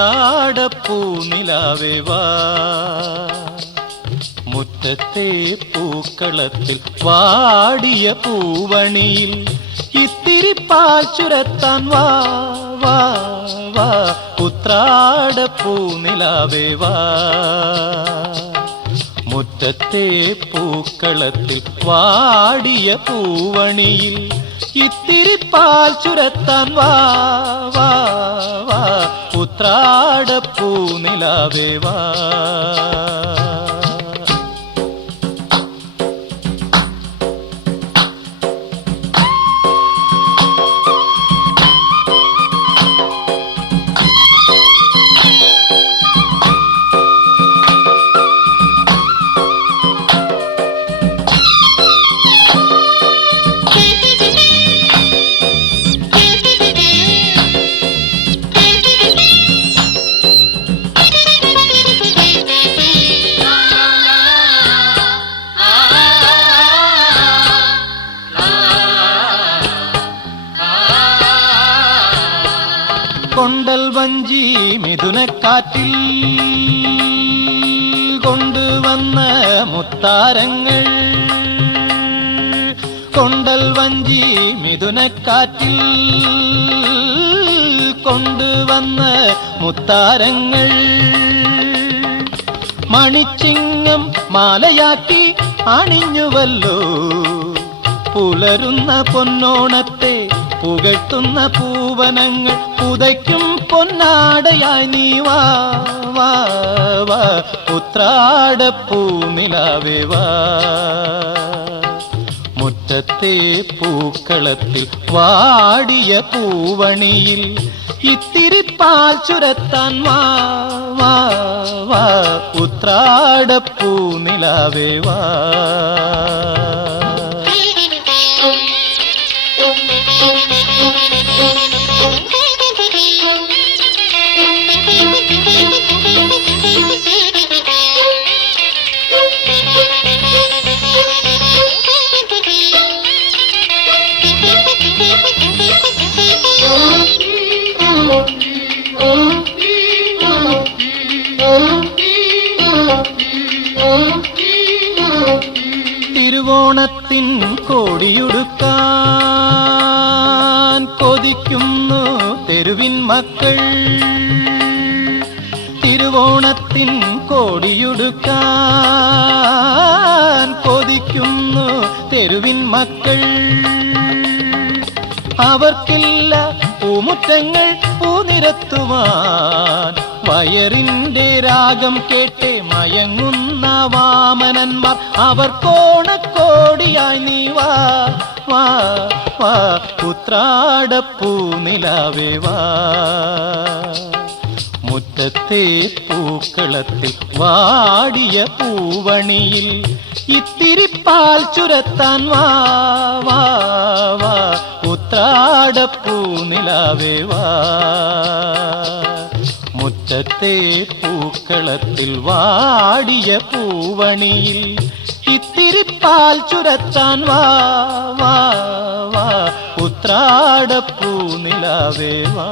ഉത്രാടപ്പൂനിലാവേ വാ, മുറ്റത്തെ പൂക്കളത്തിൽ വാടിയ പൂവണിയിൽ ഇത്തിരി പാൽ ചുരത്താൻ വാ വാ വാ, ഉത്രാടപ്പൂനിലാവേ വാ. മുറ്റത്തെ പൂക്കളത്തിൽ വാടിയ പൂവണിയിൽ ഇത്തിരി പാൽ ചുരത്താൻ വാ വാ വാ, ഉത്രാടപ്പൂനിലാവേ വാ. കൊണ്ടൽ വഞ്ചി മിഥുനക്കാറ്റിൽ കൊണ്ടുവന്ന മുത്താരങ്ങൾ, കൊണ്ടൽ വഞ്ചി മിഥുനക്കാറ്റിൽ കൊണ്ടുവന്ന മുത്താരങ്ങൾ, മണിച്ചിങ്ങം മാലയാക്കി അണിഞ്ഞുവല്ലോ പുലരുന്ന പൊന്നോണത്തെ പുകഴ്ത്തുന്ന പൂവനങ്ങൾ, പുതയ്ക്കും പൊന്നാടയായി നീ വാ വാ വാ, ഉത്രാടപ്പൂനിലാവേ വാ. മുറ്റത്തെ പൂക്കളത്തിൽ വാടിയ പൂവണിയിൽ ഇത്തിരി പാൽ ചുരത്താൻ വാ വാ വാ, ഉത്രാടപ്പൂനിലാവേ വാ. തിരുവോണത്തിൻ കോടിയുടുക്കാൻ കൊതിക്കുന്നു തെരുവിൻ മക്കൾ, തിരുവോണത്തിൻ കോടിയുടുക്കാൻ കൊതിക്കുന്നു തെരുവിൻ മക്കൾ. അവർക്കില്ല പൂമുറ്റങ്ങൾ പൂനിരത്തുവാൻ, വയറിന്റെ രാഗം കേട്ടേ മയങ്ങുന്ന വാമനന്മാർ, അവർക്കോണക്കോടിയായി നീ വാ വാ വാ, ഉത്രാടപ്പൂനിലാവേ വാ. മുറ്റത്തെ പൂക്കളത്തിൽ വാടിയ പൂവണിയിൽ ഇത്തിരി പാൽ ചുരത്താൻ വാ വാ വാ, ഉത്രാടപ്പൂനിലാവേ വാ. മുറ്റത്തെ പൂക്കളത്തിൽ വാടിയ പൂവണിയിൽ ഇത്തിരി പാൽ ചുരത്താൻ വാ വാ വാ, ഉത്രാടപ്പൂനിലാവേ വാ.